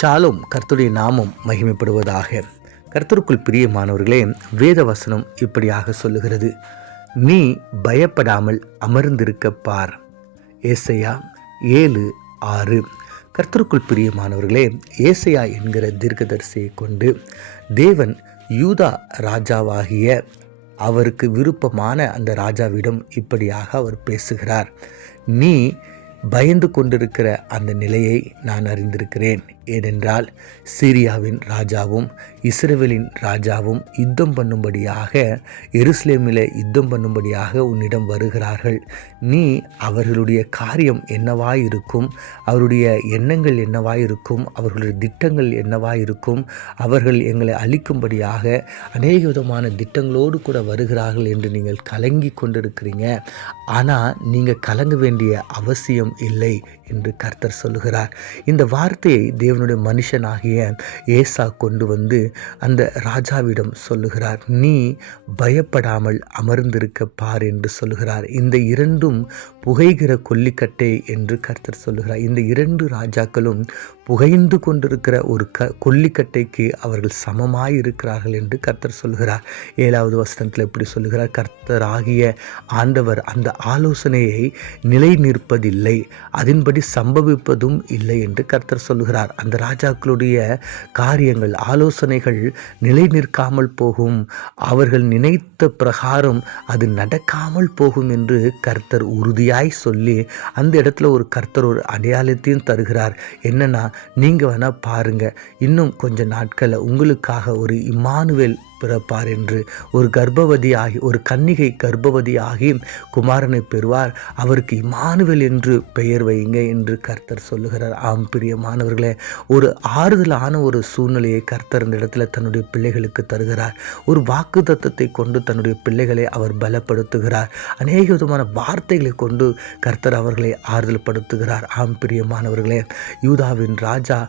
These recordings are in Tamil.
ஷாலோம். கர்த்தருடைய நாமம் மகிமைப்படுவதாக. கர்த்தருக்குள் பிரியமானவர்களே, வேத வசனம் இப்படியாக சொல்லுகிறது, நீ பயப்படாமல் அமர்ந்திருக்க பார். ஏசாயா 7:6. கர்த்தருக்குள் பிரியமானவர்களே, ஏசாயா என்கிற தீர்க்கதரிசியை கொண்டு தேவன் யூதா ராஜாவாகிய அவருக்கு விருப்பமான அந்த ராஜாவிடம் இப்படியாக அவர் பேசுகிறார். நீ பயந்து கொண்டிருக்கிற அந்த நிலையை நான் அறிந்திருக்கிறேன். ஏனென்றால் சீரியாவின் ராஜாவும் இஸ்ரவேலின் ராஜாவும் யுத்தம் பண்ணும்படியாக எருசலேமில் யுத்தம் பண்ணும்படியாக உன்னிடம் வருகிறார்கள். நீ அவர்களுடைய காரியம் என்னவாயிருக்கும், அவருடைய எண்ணங்கள் என்னவாயிருக்கும், அவர்களுடைய திட்டங்கள் என்னவாயிருக்கும், அவர்கள் எங்களை அழிக்கும்படியாக அநேக விதமான திட்டங்களோடு கூட வருகிறார்கள் என்று நீங்கள் கலங்கி கொண்டிருக்கிறீங்க. ஆனால் நீங்கள் கலங்க வேண்டிய அவசியம் இல்லை என்று கர்த்தர் சொல்லுகிறார். இந்த வார்த்தையை தேவனுடைய மனுஷனாகிய ஏசா கொண்டு வந்து அந்த ராஜாவிடம் சொல்லுகிறார். நீ பயப்படாமல் அமர்ந்திருக்க பார் என்று சொல்லுகிறார். இந்த இரண்டும் புகைகிற கொல்லிக்கட்டை என்று கர்த்தர் சொல்லுகிறார். இந்த இரண்டு ராஜாக்களும் புகைந்து கொண்டிருக்கிற ஒரு கொல்லிக்கட்டைக்கு அவர்கள் சமமாய் இருக்கிறார்கள் என்று கர்த்தர் சொல்லுகிறார். 7வது வசனத்தில் எப்படி சொல்லுகிறார்? கர்த்தர் ஆகிய ஆண்டவர் அந்த ஆலோசனையை நிலை நிற்பதில்லை, அதன்படி சம்பவிப்பதும் இல்லை என்று கர்த்தர் சொல்லுகிறார். அந்த ராஜாக்களுடைய காரியங்கள், ஆலோசனைகள் நிலை நிற்காமல் போகும், அவர்கள் நினைத்த பிரகாரம் அது நடக்காமல் போகும் என்று கர்த்தர் உறுதியாய் சொல்லி அந்த இடத்துல கர்த்தர் ஒரு அடையாளத்தையும் தருகிறார். என்னன்னா, நீங்கள் வேணால் பாருங்கள், இன்னும் கொஞ்ச நாட்களில் உங்களுக்காக ஒரு இம்மானுவேல் பிறப்பார் என்று, ஒரு கர்ப்பவதியாகி, ஒரு கன்னிகை கர்ப்பவதியாகி குமாரனை பெறுவார், அவருக்கு இம்மானுவேல் என்று பெயர் வையுங்க என்று கர்த்தர் சொல்லுகிறார். ஆம் பிரியமானவர்களே, ஒரு ஆறுதலான ஒரு சூழ்நிலையை கர்த்தர் இந்த இடத்துல தன்னுடைய பிள்ளைகளுக்கு தருகிறார். ஒரு வாக்குத்தத்தத்தை கொண்டு தன்னுடைய பிள்ளைகளை அவர் பலப்படுத்துகிறார். அநேக விதமான வார்த்தைகளை கொண்டு கர்த்தர் அவர்களை ஆறுதல் படுத்துகிறார். ஆம் பிரியமானவர்களே, யூதாவின் ராஜா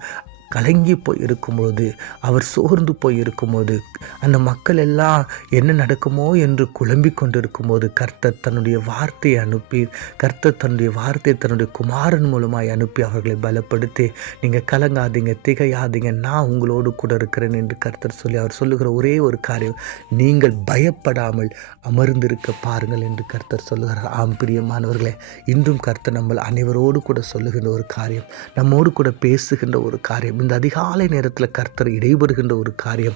கலங்கி போய் இருக்கும்போது, அவர் சோர்ந்து போய் இருக்கும்போது, அந்த மக்கள் எல்லாம் என்ன நடக்குமோ என்று குழம்பிக் கொண்டிருக்கும்போது கர்த்தர் தன்னுடைய வார்த்தையை அனுப்பி, கர்த்தர் தன்னுடைய வார்த்தையை தன்னுடைய குமாரன் மூலமாய் அனுப்பி அவர்களை பலப்படுத்தி, நீங்கள் கலங்காதீங்க, திகையாதீங்க, நான் உங்களோடு கூட இருக்கிறேன் என்று கர்த்தர் சொல்லி அவர் சொல்லுகிற ஒரே ஒரு காரியம், நீங்கள் பயப்படாமல் அமர்ந்திருக்க பாருங்கள் என்று கர்த்தர் சொல்லுகிறார். ஆம் பிரியமானவர்களே, இன்றும் கர்த்தர் நம்ம அனைவரோடு கூட சொல்லுகின்ற ஒரு காரியம், நம்மோடு கூட பேசுகின்ற ஒரு காரியம், இந்த அதிகாலை நேரத்தில் கர்த்தர் இடைபெறுகின்ற ஒரு காரியம்,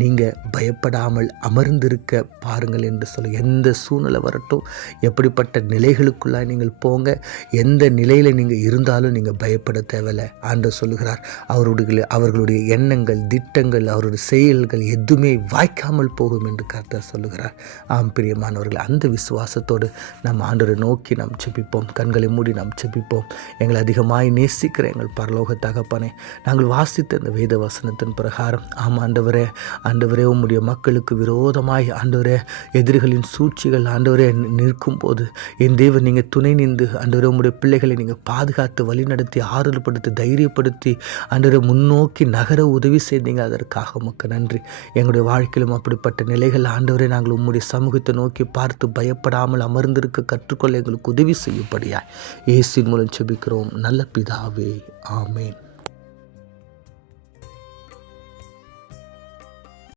நீங்கள் பயப்படாமல் அமர்ந்திருக்க பாருங்கள் என்று சொல்லி. எந்த சூழ்நிலை வரட்டும், எப்படிப்பட்ட நிலைகளுக்குள்ளாய் நீங்கள் போங்க, எந்த நிலையில் நீங்கள் இருந்தாலும் நீங்கள் பயப்பட தேவையில்லை. ஆண்டவர் சொல்லுகிறார், அவர்களுடைய எண்ணங்கள், திட்டங்கள், அவருடைய செயல்கள் எதுவுமே வாய்க்காமல் போகும் என்று கர்த்தர் சொல்லுகிறார். ஆம் பிரியமானவர்கள், அந்த விசுவாசத்தோடு நாம் ஆண்டவரை நோக்கி நாம் செபிப்போம். கண்களை மூடி நாம் செபிப்போம். எங்களை அதிகமாய் நேசிக்கிற எங்கள் பரலோக தகப்பனே, நாங்கள் வாசித்த இந்த வேத வசனத்தின் பிரகாரம், ஆம் ஆண்டவரே, ஆண்டவரே, உம்முடைய மக்களுக்கு விரோதமாய் ஆண்டவரே எதிரிகளின் சூழ்ச்சிகள் ஆண்டவரே நிற்கும் போது என் தேவன் நீங்கள் துணை நின்று ஆண்டவரே உம்முடைய பிள்ளைகளை நீங்கள் பாதுகாத்து வழிநடத்தி ஆறுதல்படுத்தி தைரியப்படுத்தி ஆண்டவரே முன்னோக்கி நகர உதவி செய்தீங்க. அதற்காக உமக்கு நன்றி. எங்களுடைய வாழ்க்கையிலும் அப்படிப்பட்ட நிலைகள் ஆண்டவரே நாங்கள் உம்முடைய சமூகத்தை நோக்கி பார்த்து பயப்படாமல் அமர்ந்திருக்க கற்றுக்கொள்ள எங்களுக்கு உதவி செய்யும்படியாய் இயேசுவின் மூலம் செபிக்கிறோம் நல்ல பிதாவே. ஆமேன்.